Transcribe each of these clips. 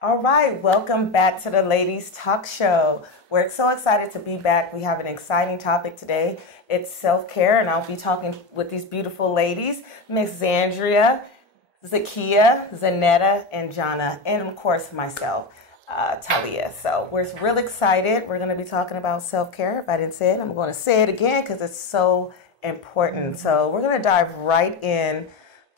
All right, welcome back to the Ladies Talk Show. We're so excited to be back. We have an exciting topic today. It's self-care, and I'll be talking with these beautiful ladies, Miss Zandria, Zakia, Zanetta, and Jana, and of course myself, Talia. So we're real excited. We're going to be talking about self-care. If I didn't say it, I'm going to say it again because it's so important. So we're going to dive right in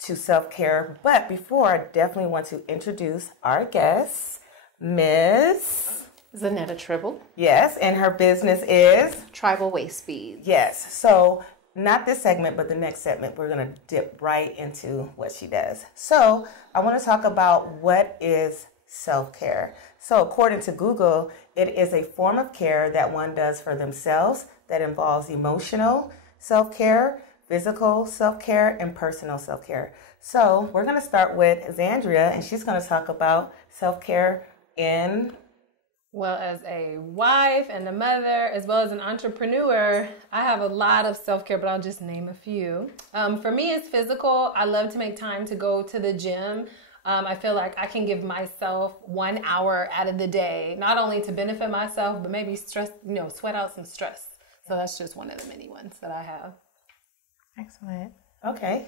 to self-care. But before, I definitely want to introduce our guest, Miss Zanetta Tribble. Yes, and her business is Tribal Waist Beads. Yes. So not this segment, but the next segment, we're going to dip right into what she does. So I want to talk about what is self-care. So according to Google, it is a form of care that one does for themselves that involves emotional self-care, physical self-care, and personal self-care. So we're going to start with Zandria, and she's going to talk about self-care in... Well, as a wife and a mother, as well as an entrepreneur, I have a lot of self-care, but I'll just name a few. For me, it's physical. I love to make time to go to the gym. I feel like I can give myself 1 hour out of the day, not only to benefit myself, but maybe sweat out some stress. So that's just one of the many ones that I have. Excellent. Okay.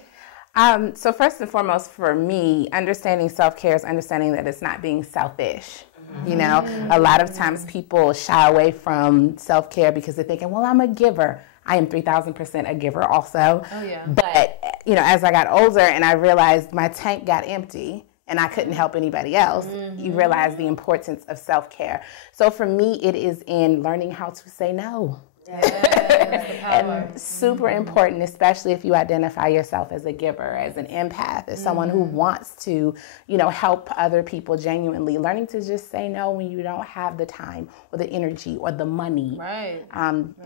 So first and foremost, for me, understanding self-care is understanding that it's not being selfish. Mm-hmm. You know, a lot of times people shy away from self-care because they're thinking, well, I'm a giver. I am 3,000% a giver also. Oh, yeah. But, you know, as I got older and I realized my tank got empty and I couldn't help anybody else, you realize the importance of self-care. So for me, it is in learning how to say no. And super important, especially if you identify yourself as a giver, as an empath, as someone who wants to, you know, help other people genuinely. Learning to just say no when you don't have the time or the energy or the money. Right.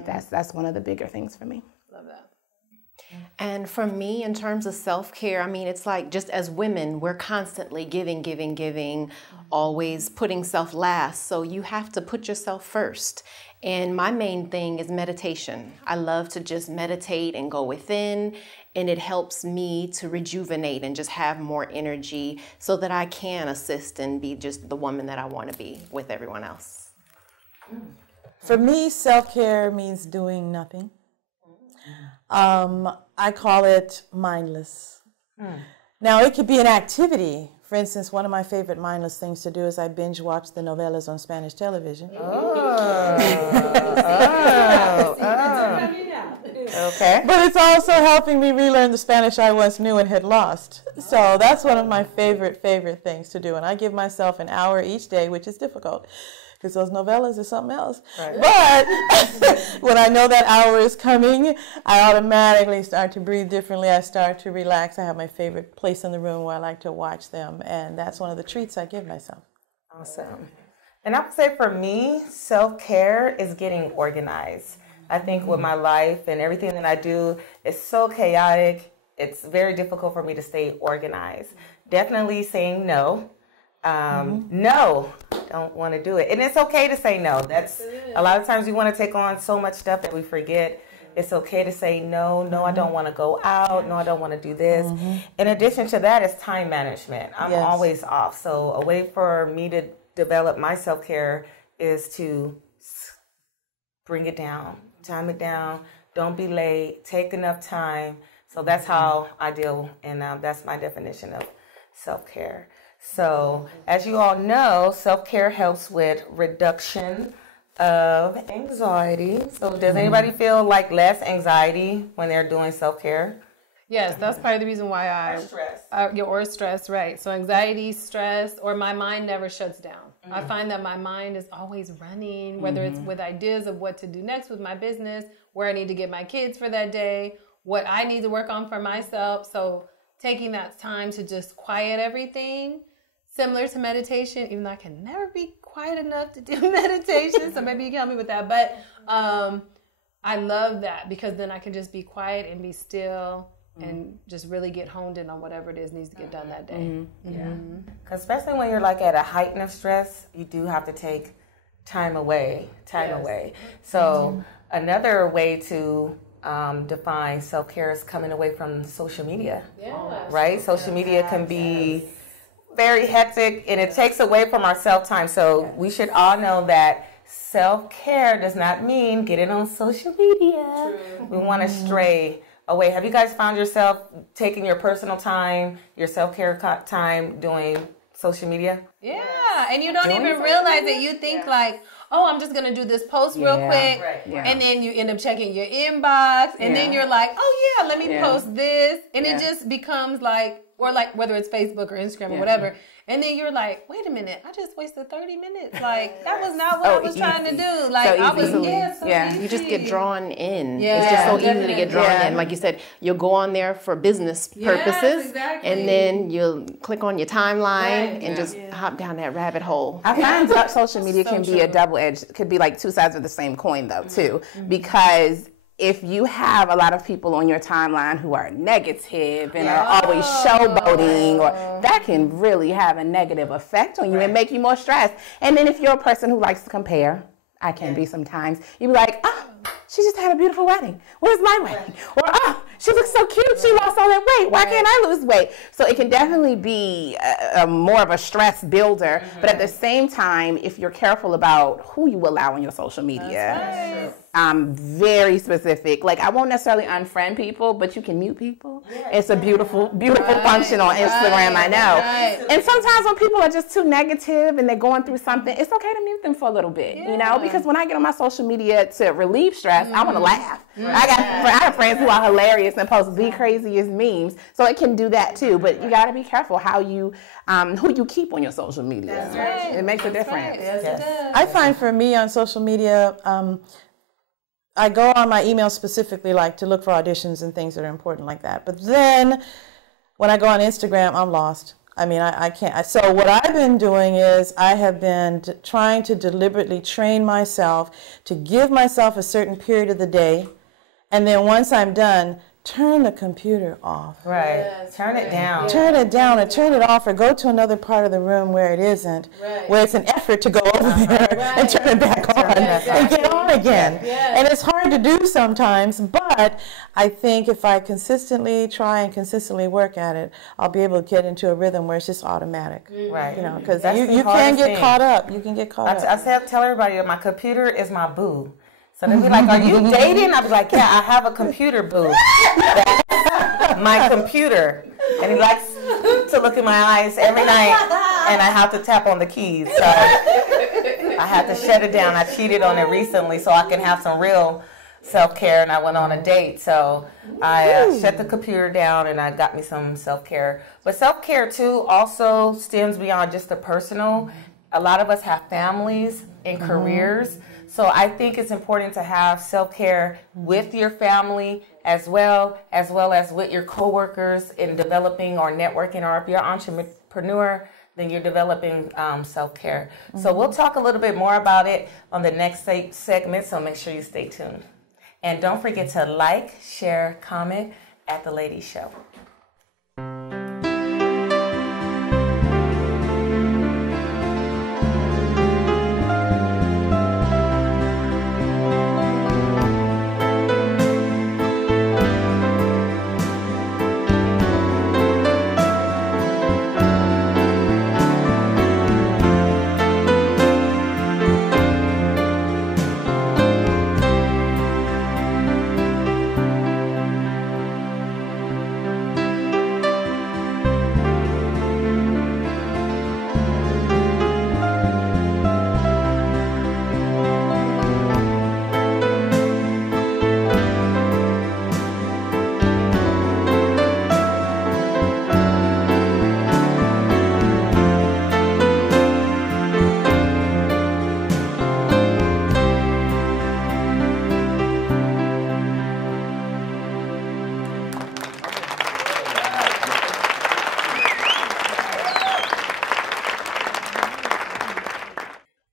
That's one of the bigger things for me. Love that. And for me, in terms of self-care, I mean, it's like just as women, we're constantly giving, always putting self last. So you have to put yourself first. And my main thing is meditation. I love to just meditate and go within, and it helps me to rejuvenate and just have more energy so that I can assist and be just the woman that I want to be with everyone else. For me, self-care means doing nothing. I call it mindless. Now, it could be an activity. For instance, one of my favorite mindless things to do is I binge watch the novellas on Spanish television. Okay. But it's also helping me relearn the Spanish I once knew and had lost. So that's one of my favorite things to do. And I give myself an hour each day, which is difficult because those novellas are something else. Right. But when I know that hour is coming, I automatically start to breathe differently. I start to relax. I have my favorite place in the room where I like to watch them. And that's one of the treats I give myself. Awesome. And I would say for me, self-care is getting organized. I think with my life and everything that I do, it's so chaotic. It's very difficult for me to stay organized. Definitely saying no. No, don't want to do it. And it's okay to say no. That's a lot of times we want to take on so much stuff that we forget. It's okay to say no. No, I don't want to go out. No, I don't want to do this. In addition to that, it's time management. I'm always off. So a way for me to develop my self-care is to bring it down, time it down. Don't be late. Take enough time. So that's how I deal, and that's my definition of self-care. So, as you all know, self-care helps with reduction of anxiety. So, does anybody feel like less anxiety when they're doing self-care? Yes, that's part of the reason why Or stress. Or stress, right. So anxiety, stress, or my mind never shuts down. I find that my mind is always running, whether it's with ideas of what to do next with my business, where I need to get my kids for that day, what I need to work on for myself. So taking that time to just quiet everything, similar to meditation, even though I can never be quiet enough to do meditation, so maybe you can help me with that. But I love that because then I can just be quiet and be still and just really get honed in on whatever it is needs to get done that day. Yeah. Because especially when you're like at a heighten of stress, you do have to take time away. So another way to define self-care is coming away from social media. Yeah. Right? Social media can be very hectic, and it takes away from our self-time. So we should all know that self-care does not mean getting on social media. True. We want to stray away. Have you guys found yourself taking your personal time, your self-care time, doing social media? Yeah, and you don't even realize it. You think like, oh, I'm just going to do this post real quick. Right. Yeah. And then you end up checking your inbox. And then you're like, oh, yeah, let me post this. And it just becomes like, or like whether it's Facebook or Instagram or whatever. And then you're like, wait a minute, I just wasted 30 minutes. Like, that was not what I was trying to do. Like, I was, easy. You just get drawn in. Yeah. It's just so easy to get drawn in. Like you said, you'll go on there for business purposes. Exactly. And then you'll click on your timeline and just hop down that rabbit hole. I find that social media can be a double-edged, could be like two sides of the same coin, though, too. Because if you have a lot of people on your timeline who are negative and are always showboating, or that can really have a negative effect on you and make you more stressed. And then if you're a person who likes to compare, I can be sometimes, you'd be like, oh, she just had a beautiful wedding. Where's my wedding? Or, oh, she looks so cute. She lost all that weight. Why can't I lose weight? So it can definitely be more of a stress builder. But at the same time, if you're careful about who you allow on your social media, very specific. Like, I won't necessarily unfriend people, but you can mute people. It's a beautiful, beautiful function on Instagram, I know. And sometimes when people are just too negative and they're going through something, it's okay to mute them for a little bit, you know? Because when I get on my social media to relieve stress, I want to laugh. I have friends who are hilarious and post the craziest memes, so it can do that too. But you got to be careful how you, who you keep on your social media. It makes a difference. I find for me on social media, I go on my email specifically like to look for auditions and things that are important like that. But then when I go on Instagram, I'm lost. I mean, I can't. So what I've been doing is I have been trying to deliberately train myself to give myself a certain period of the day. And then once I'm done, turn the computer off. Right. Turn it down. Turn it down or turn it off, or go to another part of the room where it isn't, where it's an effort to go over there and turn it back on and get on again. And it's hard to do sometimes, but I think if I consistently try and consistently work at it, I'll be able to get into a rhythm where it's just automatic. Right. You know, because you can get caught up. You can get caught up. I tell everybody my computer is my boo. So they'll be like, are you dating? I'll be like, yeah, I have a computer boo. That's my computer. And he likes to look in my eyes every night, and I have to tap on the keys. So I had to shut it down. I cheated on it recently so I can have some real self-care, and I went on a date. So I shut the computer down, and I got me some self-care. But self-care, too, also stems beyond just the personal. A lot of us have families and careers. So I think it's important to have self-care with your family as well as with your coworkers in developing or networking, or if you're an entrepreneur, then you're developing self-care. So we'll talk a little bit more about it on the next segment, so make sure you stay tuned. And don't forget to like, share, comment at The Ladies Show.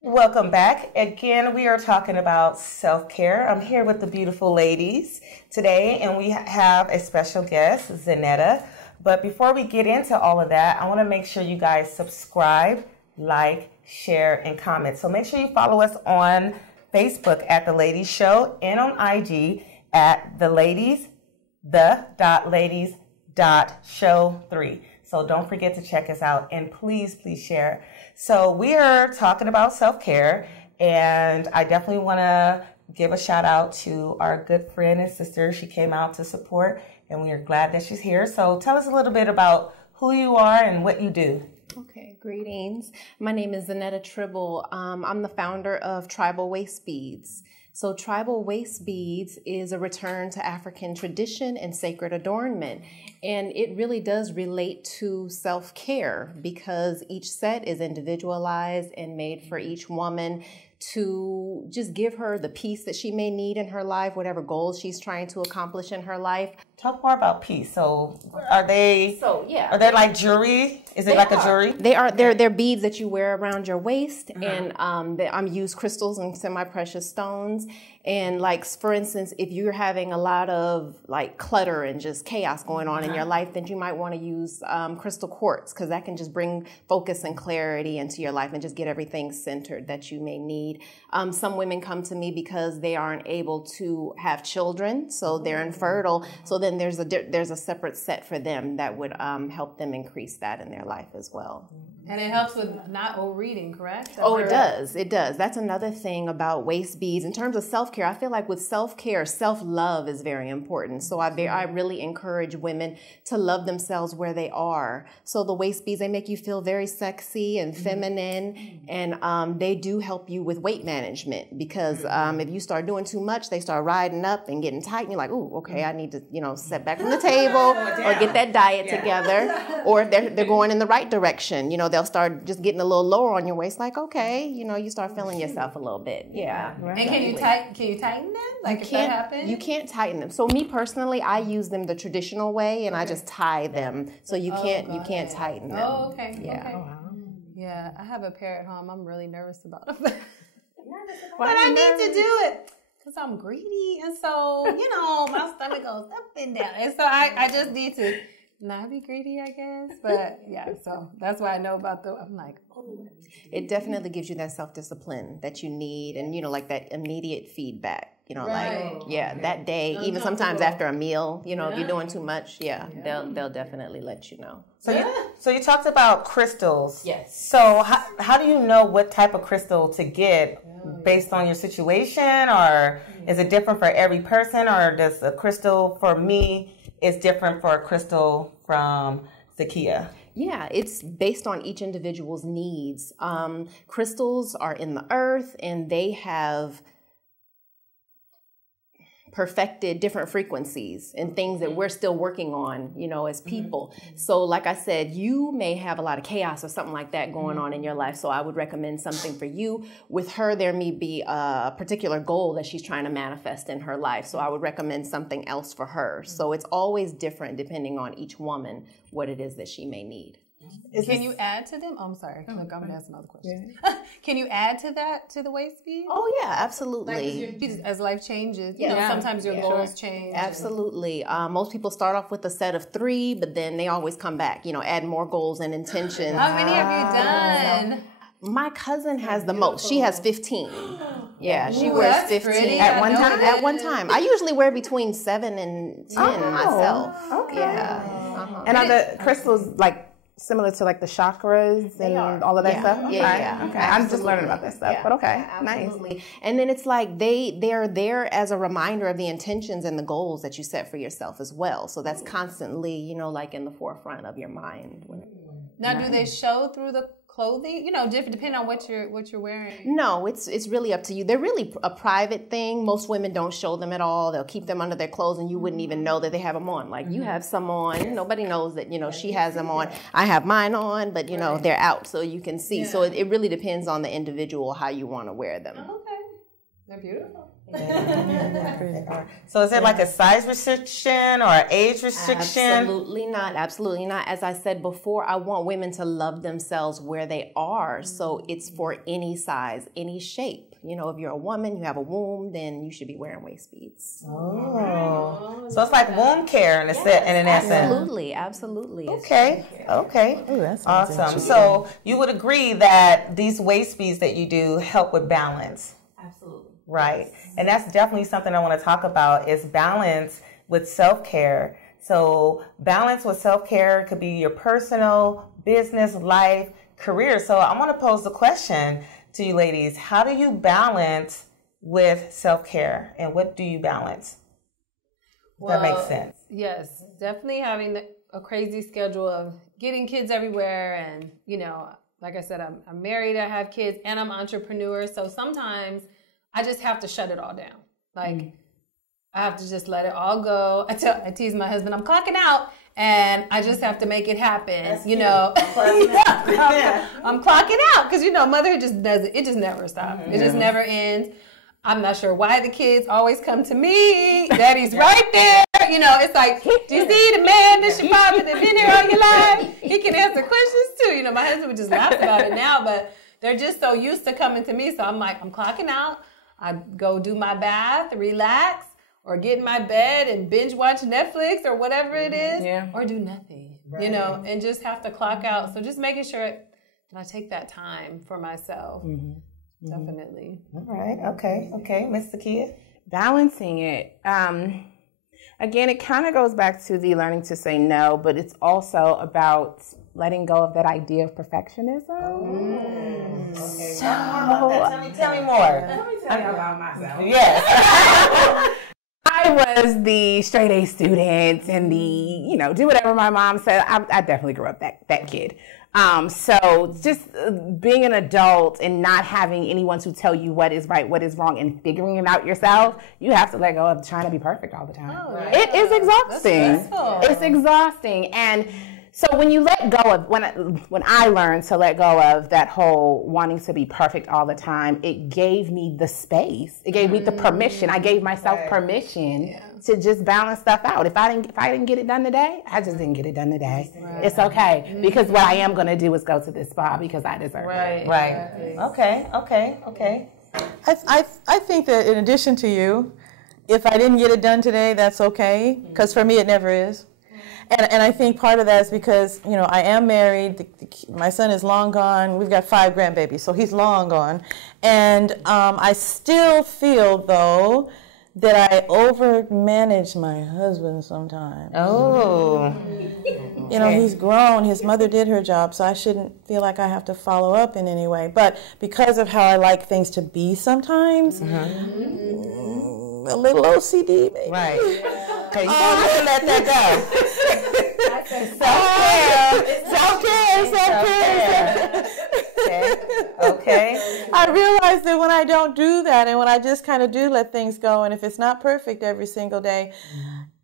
Welcome back. Again, we are talking about self-care. I'm here with the beautiful ladies today, and we have a special guest, Zanetta. But before we get into all of that, I want to make sure you guys subscribe, like, share, and comment. So make sure you follow us on Facebook at The Ladies Show and on IG at the.ladies.show3. So So don't forget to check us out, and please share. So we are talking about self-care, and I definitely want to give a shout out to our good friend and sister. She came out to support, and we are glad that she's here. So tell us a little bit about who you are and what you do. Okay, greetings. My name is Zanetta Tribble. I'm the founder of Tribal Waist Beads. So Tribal Waist Beads is a return to African tradition and sacred adornment. And it really does relate to self-care because each set is individualized and made for each woman to just give her the peace that she may need in her life, whatever goals she's trying to accomplish in her life. Talk more about peace. So are they are they like jewelry? Is it like a jewelry? They're beads that you wear around your waist, and I'm used crystals and semi-precious stones. And like, for instance, if you're having a lot of like clutter and just chaos going on in your life, then you might want to use crystal quartz, because that can just bring focus and clarity into your life and just get everything centered that you may need. Some women come to me because they aren't able to have children, so they're infertile. So then there's a separate set for them that would help them increase that in their life as well. And it helps with not overeating, correct? It does. It does. That's another thing about waist beads. In terms of self-care, I feel like with self-care, self-love is very important. So I really encourage women to love themselves where they are. So the waist beads, they make you feel very sexy and feminine, and they do help you with weight management, because if you start doing too much, they start riding up and getting tight, and you're like, ooh, okay, I need to, step back from the table or get that diet together. Or if they're going in the right direction, they'll start just getting a little lower on your waist, like, okay, you start feeling yourself a little bit. Yeah. Right. And can you tighten them? Like, if that happens? You can't tighten them. So me personally, I use them the traditional way, and I just tie them. So you can't tighten them. Oh, okay. Yeah. Okay. Oh, wow. Yeah, I have a pair at home. I'm really nervous about it. But I need to do it because I'm greedy, and so my stomach goes up and down, and so I just need to not be greedy, I guess. But yeah, so that's why I know about I'm like, oh. It definitely gives you that self-discipline that you need, and like that immediate feedback. Right. That day, even sometimes after a meal, if you're doing too much, they'll definitely let you know. So you talked about crystals. Yes. So how do you know what type of crystal to get based on your situation, or is it different for every person, or does a crystal for me is different for a crystal from Zakia? Yeah, it's based on each individual's needs. Crystals are in the earth, and they have perfected different frequencies and things that we're still working on, as people. So like I said, you may have a lot of chaos or something like that going on in your life. So I would recommend something for you. With her, there may be a particular goal that she's trying to manifest in her life. So I would recommend something else for her. So it's always different depending on each woman, what it is that she may need. Can you add to them? Oh, I'm sorry. Look, I'm going to ask another question. Can you add to that, to the waist bead? Oh, yeah, absolutely. Like as life changes, sometimes your goals change. Absolutely. Most people start off with a set of 3, but then they always come back, add more goals and intentions. How many have you done? My cousin has the most. She has 15. Yeah, she wears 15 pretty. at one time. At one time, I usually wear between 7 and 10 myself. Okay. Yeah. And are the crystals like similar to like the chakras and all of that stuff? Okay. Yeah. Okay. I'm just learning about that stuff, but okay, absolutely. Nice. And then it's like they're there as a reminder of the intentions and the goals that you set for yourself as well. So that's constantly, like in the forefront of your mind. Now, do they show through the clothing? Depending on what you're wearing. No, it's really up to you. They're really a private thing. Most women don't show them at all. They'll keep them under their clothes, and you wouldn't even know that they have them on. Like you have some on, nobody knows that she has them on. I have mine on, but they're out so you can see. Yeah. So it really depends on the individual how you want to wear them. Okay, they're beautiful. So is it like a size restriction or age restriction? Absolutely not. Absolutely not. As I said before, I want women to love themselves where they are. So it's for any size, any shape. If you're a woman, you have a womb, then you should be wearing waist beads. Oh. So it's like womb care in essence. Absolutely. Okay. Ooh, that's awesome. So you would agree that these waist beads that you do help with balance? Absolutely. Right. And that's definitely something I want to talk about is balance with self-care. So balance with self-care could be your personal, business, life, career. So I want to pose the question to you ladies. How do you balance with self-care, and what do you balance? Well, that makes sense. Yes, definitely having a crazy schedule of getting kids everywhere. And, you know, like I said, I'm married, I have kids, and I'm an entrepreneur. So sometimes I just have to shut it all down. Like, I have to just let it all go. I tease my husband, I'm clocking out, and I just have to make it happen. That's you know, I'm clocking out because, you know, motherhood just doesn't, it just never stops. It just never ends. I'm not sure why the kids always come to me. Daddy's right there. You know, it's like, do you see the man that should probably have been here all your life? He can answer questions too. You know, my husband would just laugh about it now, but they're just so used to coming to me. So I'm like, I'm clocking out. I go do my bath, relax, or get in my bed and binge watch Netflix or whatever it is, or do nothing, you know, and just have to clock out. So just making sure that I take that time for myself. Definitely. All right. Okay. Mr. Kid? Balancing it. Again, it kind of goes back to the learning to say no, but it's also about letting go of that idea of perfectionism. Okay. Tell me more. Let me tell you about myself. Yes. I was the straight A student and the, you know, do whatever my mom said. I definitely grew up that kid. So just being an adult and not having anyone to tell you what is right, what is wrong, and figuring it out yourself, you have to let go of trying to be perfect all the time. Oh, right. It is exhausting. That's it's exhausting. And so when you let go of, when I learned to let go of that whole wanting to be perfect all the time, it gave me the space. It gave me the permission. I gave myself permission to just balance stuff out. If I didn't get it done today, I just didn't get it done today. Right. It's okay because what I am going to do is go to this spa because I deserve it. Right. Okay. I think that in addition to you, if I didn't get it done today, that's okay. Because for me, it never is. And I think part of that is because, you know, I am married. My son is long gone. We've got 5 grandbabies, so he's long gone. And I still feel, though, that I over-manage my husband sometimes. Oh. You know, he's grown. His mother did her job, so I shouldn't feel like I have to follow up in any way. But because of how I like things to be sometimes, a little OCD, maybe. Right. Okay, you gotta let that go. Self-care. Okay. I realize that when I don't do that and when I just kind of do let things go, and if it's not perfect every single day,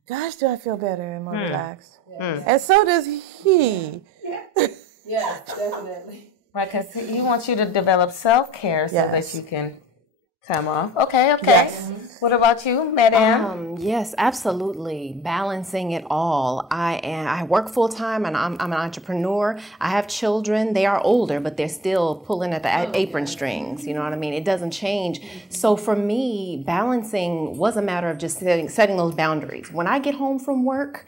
gosh, do I feel better and more relaxed. And so does he. Yes, definitely. Right, because he wants you to develop self-care so that you can come off. Okay. Yes. What about you, Madam? Yes, absolutely. Balancing it all. I work full time and I'm an entrepreneur. I have children. They are older, but they're still pulling at the apron strings. You know what I mean? It doesn't change. So for me, balancing was a matter of just setting those boundaries. When I get home from work,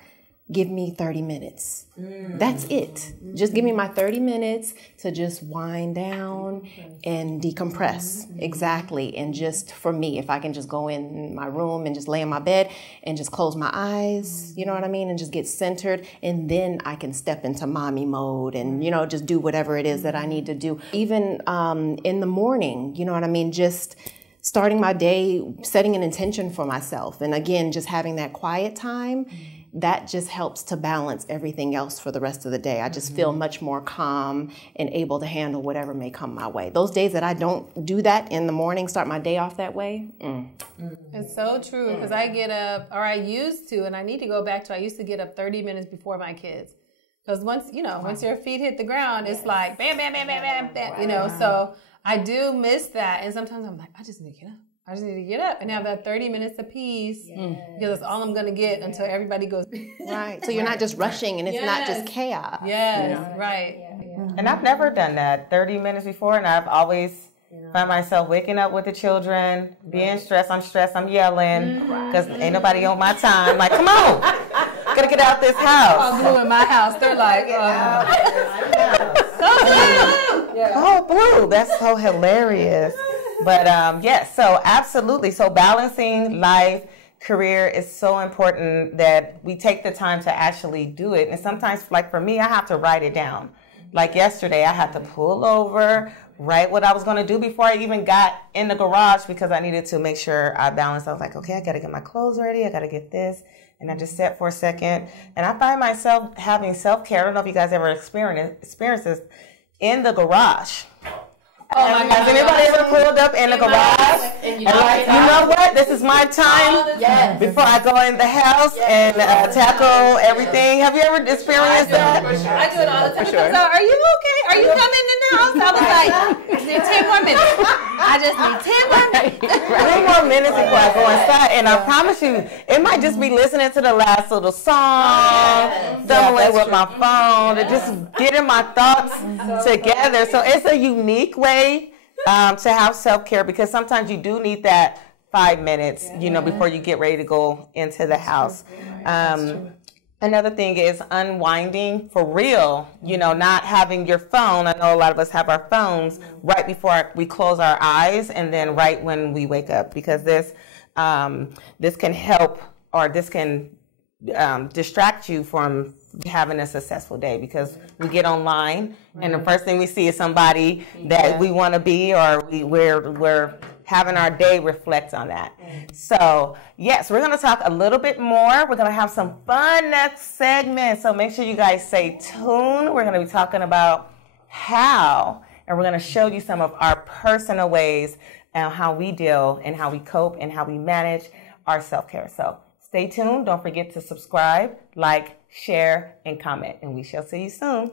give me 30 minutes. That's it. Just give me my 30 minutes to just wind down and decompress. Exactly. And just for me, if I can just go in my room and just lay in my bed and just close my eyes, you know what I mean? And just get centered. And then I can step into mommy mode and, you know, just do whatever it is that I need to do. Even in the morning, you know what I mean? Just starting my day, setting an intention for myself. And again, just having that quiet time. That just helps to balance everything else for the rest of the day. I just feel much more calm and able to handle whatever may come my way. Those days that I don't do that in the morning, start my day off that way. It's so true because I get up, or I used to, and I need to go back to, I used to get up 30 minutes before my kids. Because once your feet hit the ground, it's like bam, bam, bam, bam, bam, bam, you know. So I do miss that. And sometimes I'm like, I just need to get up. I just need to get up and have that 30 minutes apiece because that's all I'm going to get until everybody goes. Right. So you're not just rushing and it's not just chaos. Yes, you know? Right. And I've never done that 30 minutes before, and I've always find myself waking up with the children, being stressed. I'm yelling because ain't nobody on my time. Like, come on, gotta get out this house. All Blue in my house, they're like, oh, Blue, that's so hilarious. But yes, so absolutely. So balancing life, career, it's so important that we take the time to actually do it. And sometimes, like for me, I have to write it down. Like yesterday, I had to pull over, write what I was going to do before I even got in the garage because I needed to make sure I balanced. I was like, okay, I got to get my clothes ready. I got to get this. And I just sat for a second. And I find myself having self-care. I don't know if you guys ever experienced this in the garage. Oh my God. Has anybody ever pulled up in the garage and like, you know what? This is my time before I go in the house and tackle everything. Have you ever experienced that? I do it all the time. So, are you okay? Are you coming in the house? I was like, 10 more minutes. I just need 10 more minutes. 10 more minutes before I go inside. And I promise you, it might just be listening to the last little song, doubling with my phone, and just getting my thoughts together. So it's a unique way to have self-care, because sometimes you do need that 5 minutes, before you get ready to go into the house. Another thing is unwinding for real, not having your phone. I know a lot of us have our phones right before we close our eyes and then right when we wake up, because this can help, or this can distract you from having a successful day, because we get online and the first thing we see is somebody that we want to be, or we're having our day reflect on that. So yes, we're going to talk a little bit more. We're going to have some fun next segment, so make sure you guys stay tuned. We're going to be talking about how, and we're going to show you some of our personal ways and how we deal and how we cope and how we manage our self-care. So stay tuned. Don't forget to subscribe, like, share, and comment. And we shall see you soon.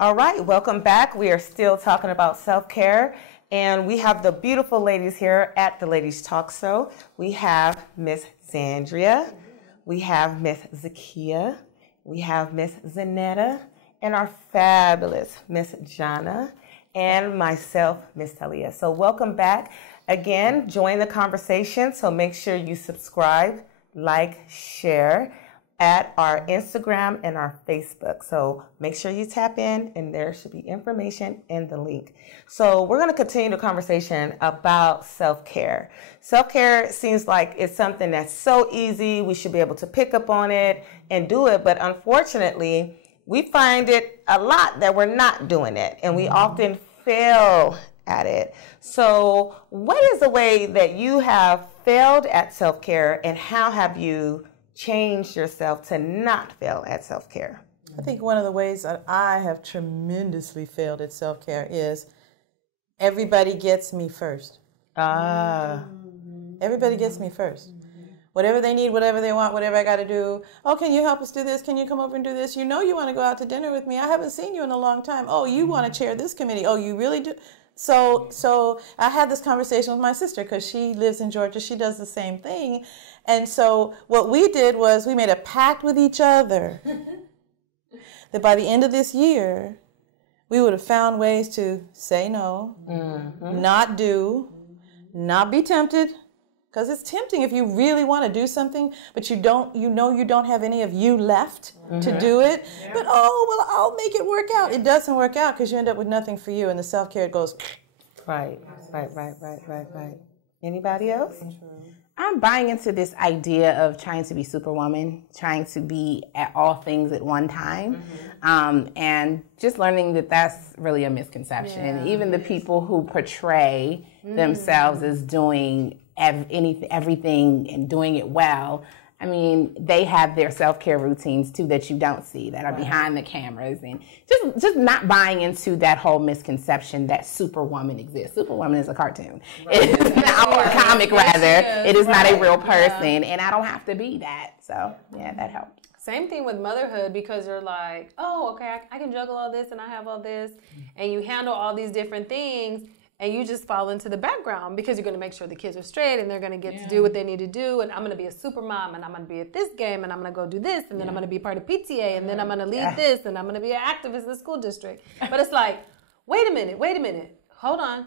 All right, welcome back. We are still talking about self-care, and we have the beautiful ladies here at the Ladies Talk Show. We have Miss Zandria, we have Miss Zakia, we have Miss Zanetta, and our fabulous Miss Jana, and myself, Miss Talia. So welcome back. Again, join the conversation, so make sure you subscribe, like, share at our Instagram and our Facebook. So make sure you tap in, and there should be information in the link. So we're going to continue the conversation about self-care. Self-care seems like it's something that's so easy. We should be able to pick up on it and do it. But unfortunately, we find it a lot that we're not doing it, and we often fail at it. So what is the way that you have failed at self-care, and how have you changed yourself to not fail at self-care? I think one of the ways that I have tremendously failed at self-care is everybody gets me first. Everybody gets me first. Whatever they need, whatever they want, whatever I got to do. Oh, can you help us do this? Can you come over and do this? You want to go out to dinner with me. I haven't seen you in a long time. Oh, you want to chair this committee. Oh, you really do? So I had this conversation with my sister, because she lives in Georgia. She does the same thing. And so what we did was we made a pact with each other that by the end of this year, we would have found ways to say no, not do, not be tempted, because it's tempting if you really want to do something, but you don't have any of you left to do it. Yeah. But I'll make it work out. It doesn't work out, because you end up with nothing for you, and the self-care goes. Right. Anybody else? I'm buying into this idea of trying to be Superwoman, trying to be at all things at one time, and just learning that that's really a misconception. Even the people who portray themselves as doing everything and doing it well, I mean, they have their self-care routines too that you don't see, that are behind the cameras, and just not buying into that whole misconception that Superwoman exists. Superwoman is a cartoon. It is not, or a comic rather. It is not a real person, and I don't have to be that. So yeah, that helps. Same thing with motherhood, because you're like, oh, okay, I can juggle all this and I have all this, and you handle all these different things. And you just fall into the background because you're going to make sure the kids are straight and they're going to get to do what they need to do. And I'm going to be a super mom, and I'm going to be at this game, and I'm going to go do this, and then I'm going to be part of PTA, and then I'm going to lead this, and I'm going to be an activist in the school district. But it's like, wait a minute. Hold on.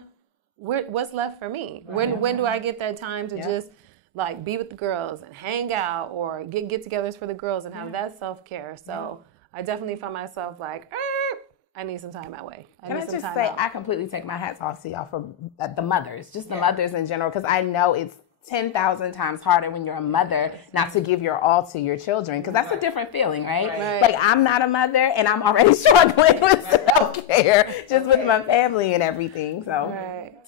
What's left for me? When do I get that time to just like be with the girls and hang out, or get-togethers for the girls and have that self-care? So I definitely find myself like, I need some time away. Can I just say, I completely take my hats off to y'all for the mothers, just the mothers in general, because I know it's 10,000 times harder when you're a mother not to give your all to your children, because that's a different feeling, right? Like, I'm not a mother, and I'm already struggling with self-care, just with my family and everything, so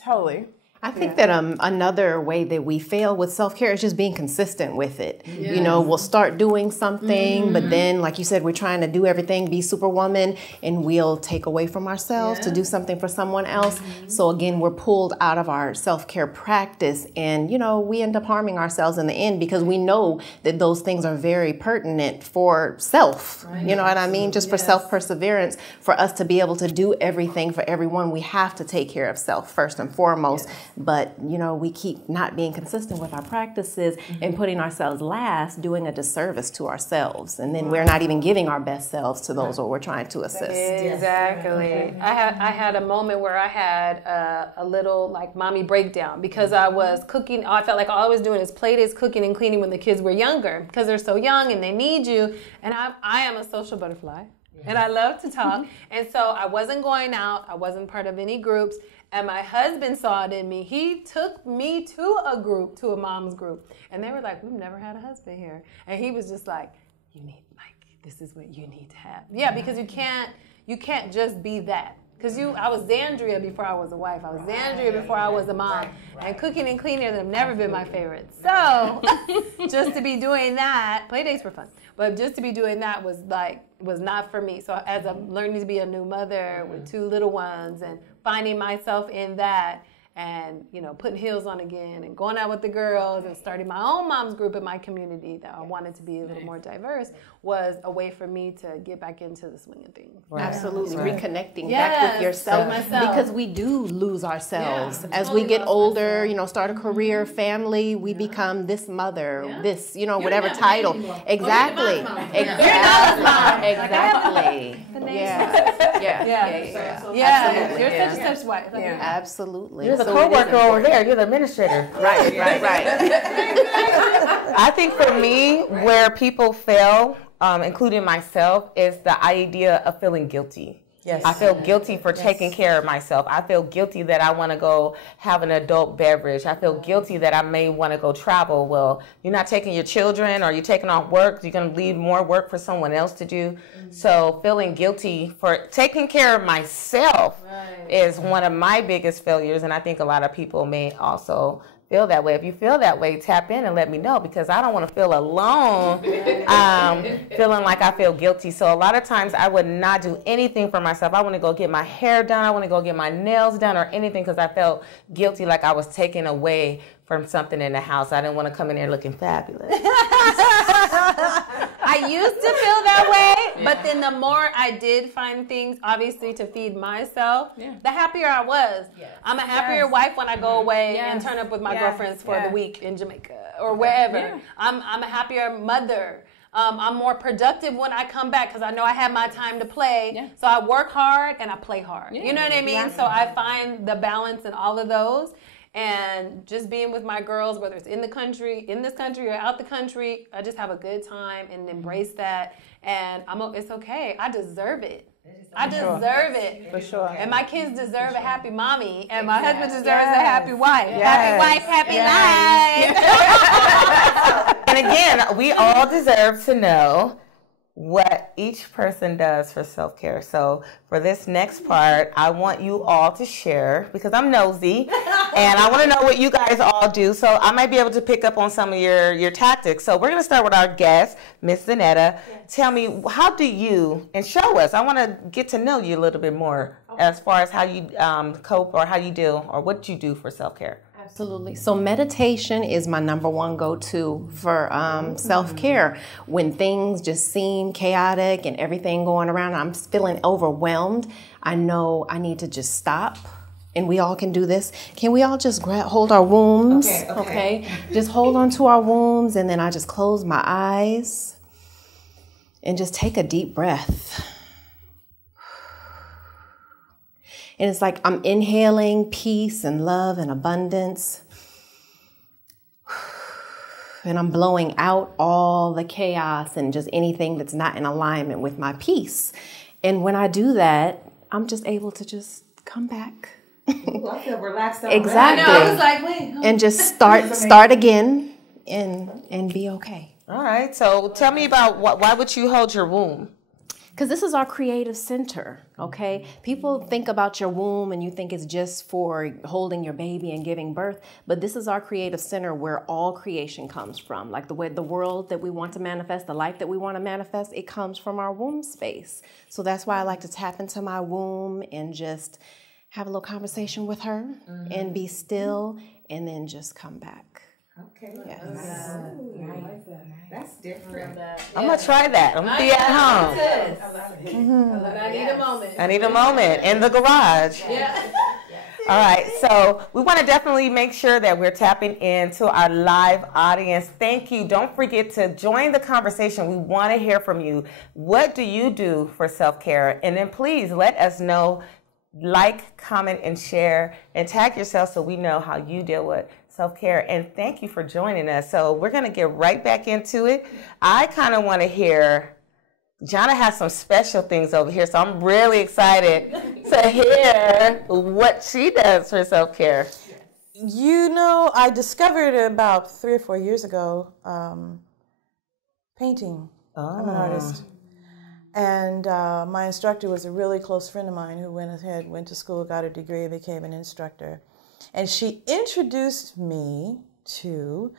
totally. I think that another way that we fail with self-care is just being consistent with it. Yes. You know, we'll start doing something, but then, like you said, we're trying to do everything, be Superwoman, and we'll take away from ourselves to do something for someone else. So again, we're pulled out of our self-care practice, and, you know, we end up harming ourselves in the end because we know that those things are very pertinent for self. You know what I mean? Just for self-perseverance, for us to be able to do everything for everyone, we have to take care of self first and foremost. But, you know, we keep not being consistent with our practices and putting ourselves last, doing a disservice to ourselves. And then we're not even giving our best selves to those who we're trying to assist. Exactly. I had a moment where I had a little, like, mommy breakdown because I was cooking. I felt like all I was doing is play dates, cooking and cleaning when the kids were younger because they're so young and they need you. And I am a social butterfly. And I love to talk. And so I wasn't going out. I wasn't part of any groups. And my husband saw it in me. He took me to a mom's group. And they were like, we've never had a husband here. And he was just like, this is what you need to have. Yeah, because you can't just be that. Because I was Zandria before I was a wife. I was Zandria before I was a mom. And cooking and cleaning have never been my favorite. So just to be doing that, play dates were fun. But just to be doing that was not for me. So as I'm learning to be a new mother with 2 little ones and finding myself in that, and, you know, putting heels on again and going out with the girls and starting my own mom's group in my community that I wanted to be a little more diverse was a way for me to get back into the swing of things. Absolutely. Reconnecting back with yourself. Because we do lose ourselves. As we get older, you know, start a career, family, we become this mother, this, you know, whatever title. Exactly. Exactly. Yeah. You're such and such wife. Absolutely. You're the co-worker over there. You're the administrator. Right. I think for me, where people fail, including myself, is the idea of feeling guilty. Yes. I feel guilty for taking care of myself. I feel guilty that I want to go have an adult beverage. I feel guilty that I may want to go travel. Well, you're not taking your children, or you're taking off work. You're going to leave more work for someone else to do. So feeling guilty for taking care of myself is one of my biggest failures. And I think a lot of people may also feel that way. If you feel that way, tap in and let me know, because I don't want to feel alone feeling like I feel guilty. So a lot of times I would not do anything for myself. I want to go get my hair done. I want to go get my nails done or anything because I felt guilty, like I was taken away from something in the house. I didn't want to come in there looking fabulous. I used to feel that way, but then the more I did find things, obviously, to feed myself, the happier I was. I'm a happier wife when I go away and turn up with my girlfriends for the week in Jamaica or wherever. I'm a happier mother. I'm more productive when I come back because I know I have my time to play. So I work hard and I play hard. You know what I mean? So I find the balance in all of those. And just being with my girls, whether it's in this country or out the country, I just have a good time and embrace that. And it's okay. I deserve it. I deserve it. For sure. And my kids deserve a happy mommy, and my husband deserves a happy wife. Yes. Happy wife, happy life. And again, we all deserve to know what each person does for self-care. So for this next part, I want you all to share, because I'm nosy and I want to know what you guys all do. So I might be able to pick up on some of your tactics. So we're going to start with our guest, Miss Zanetta. Tell me, how do you, and show us, I want to get to know you a little bit more as far as how you cope, or how you deal, or what you do for self-care. Absolutely. So meditation is my number one go-to for self-care. When things just seem chaotic and everything going around, I'm feeling overwhelmed, I know I need to just stop. And we all can do this. Can we all just hold our wombs? Okay. Just hold on to our wombs, and then I just close my eyes and just take a deep breath. And it's like I'm inhaling peace and love and abundance. And I'm blowing out all the chaos and just anything that's not in alignment with my peace. And when I do that, I'm just able to just come back. Ooh, I feel relaxed. Exactly. I was like, wait. And just start again and be okay. All right. So tell me about why would you hold your womb? Because this is our creative center, okay? People think about your womb and you think it's just for holding your baby and giving birth, but this is our creative center where all creation comes from. Like the world that we want to manifest, the life that we want to manifest, it comes from our womb space. So that's why I like to tap into my womb and just have a little conversation with her and be still, and then just come back. Okay. Yes. That's different. I'm going to try that. I'm going to be at home. I need a moment. I need a moment in the garage. Yeah. All right, so we want to definitely make sure that we're tapping into our live audience. Thank you. Don't forget to join the conversation. We want to hear from you. What do you do for self-care? And then please let us know. Like, comment, and share, and tag yourself so we know how you deal with self-care. And thank you for joining us. So we're going to get right back into it. I kind of want to hear, Jonna has some special things over here, so I'm really excited to hear what she does for self-care. You know, I discovered about 3 or 4 years ago painting. I'm an artist. And my instructor was a really close friend of mine who went to school, got a degree, and became an instructor. And she introduced me to,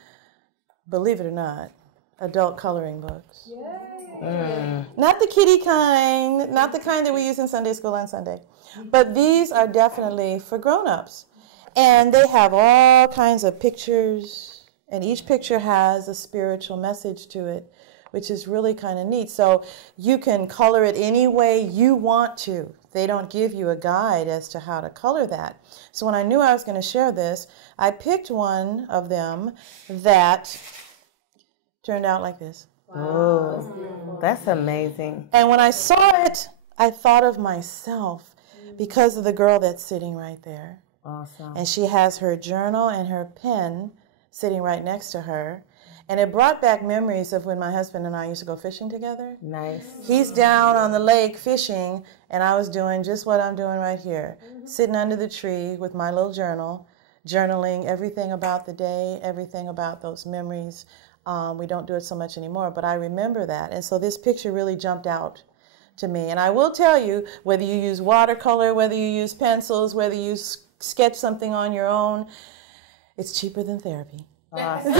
believe it or not, adult coloring books. Not the kiddie kind, not the kind that we use in Sunday school on Sunday, but these are definitely for grown-ups. And they have all kinds of pictures, and each picture has a spiritual message to it, which is really kind of neat. So you can color it any way you want to. They don't give you a guide as to how to color that. So when I knew I was going to share this, I picked one of them that turned out like this. Oh, that's amazing. And when I saw it, I thought of myself because of the girl that's sitting right there. Awesome. And she has her journal and her pen sitting right next to her. And it brought back memories of when my husband and I used to go fishing together. Nice. He's down on the lake fishing, and I was doing just what I'm doing right here. Sitting under the tree with my little journal, journaling everything about the day, everything about those memories. We don't do it so much anymore, but I remember that. And so this picture really jumped out to me. And I will tell you, whether you use watercolor, whether you use pencils, whether you sketch something on your own, it's cheaper than therapy. Awesome.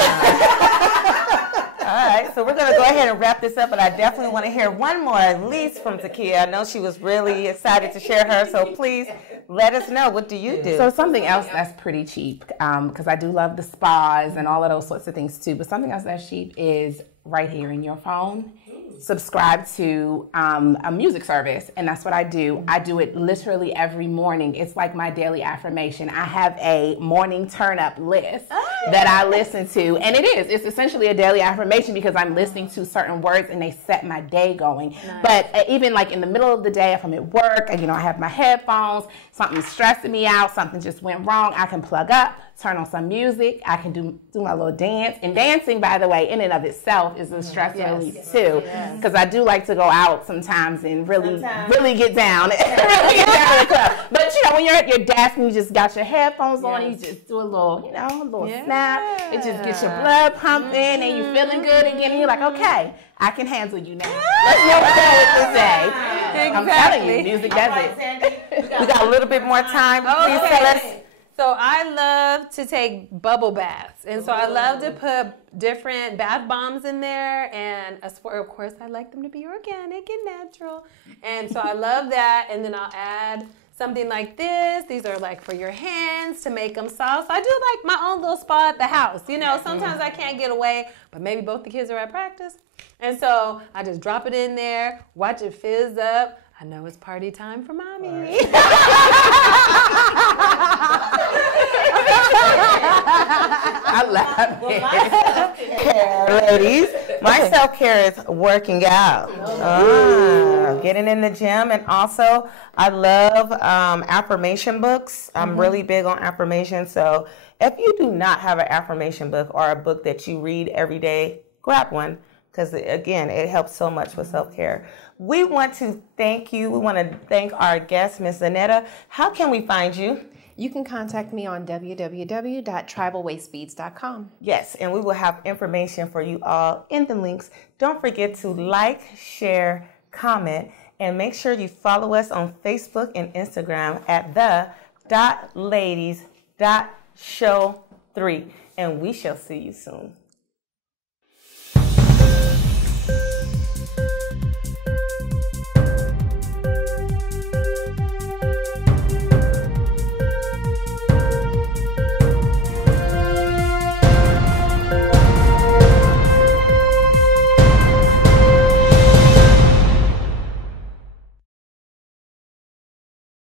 All right, so we're going to go ahead and wrap this up, but I definitely want to hear one more, at least from Takia. I know she was really excited to share her, so please let us know. What do you do? So something else that's pretty cheap, because I do love the spas and all of those sorts of things too, but something else that's cheap is right here in your phone. Subscribe to a music service, and that's what I do. I do it literally every morning. It's like my daily affirmation. I have a morning turn-up list that I listen to. And it's essentially a daily affirmation because I'm listening to certain words and they set my day going. Nice. But even like in the middle of the day, if I'm at work, and I have my headphones, something's stressing me out, something just went wrong, I can plug up, turn on some music, I can do my little dance. And dancing, by the way, in and of itself is a stress relief too. Because I do like to go out sometimes and really get down. Really get down in the club. But when you're at your desk and you just got your headphones on, you just do a little, snap. It just gets your blood pumping and you're feeling good again. And you're like, okay, I can handle you now. Let's know what to say. Exactly. I'm telling you, music does it. We got a little bit more time. Please tell us. So I love to take bubble baths. And so I love to put different bath bombs in there. And of course, I like them to be organic and natural. And so I love that. And then I'll add something like this. These are like for your hands to make them soft. So I do like my own little spa at the house. Sometimes I can't get away, but maybe both the kids are at practice. And so I just drop it in there, watch it fizz up. I know it's party time for mommy. I love it. My self-care, ladies. My self-care is working out. Getting in the gym. And also, I love affirmation books. I'm really big on affirmation. So if you do not have an affirmation book or a book that you read every day, grab one. Because, again, it helps so much with self-care. We want to thank you. We want to thank our guest, Ms. Zanetta. How can we find you? You can contact me on www.tribalwaistbeads.com. Yes, and we will have information for you all in the links. Don't forget to like, share, comment, and make sure you follow us on Facebook and Instagram at the.ladies.show3. And we shall see you soon.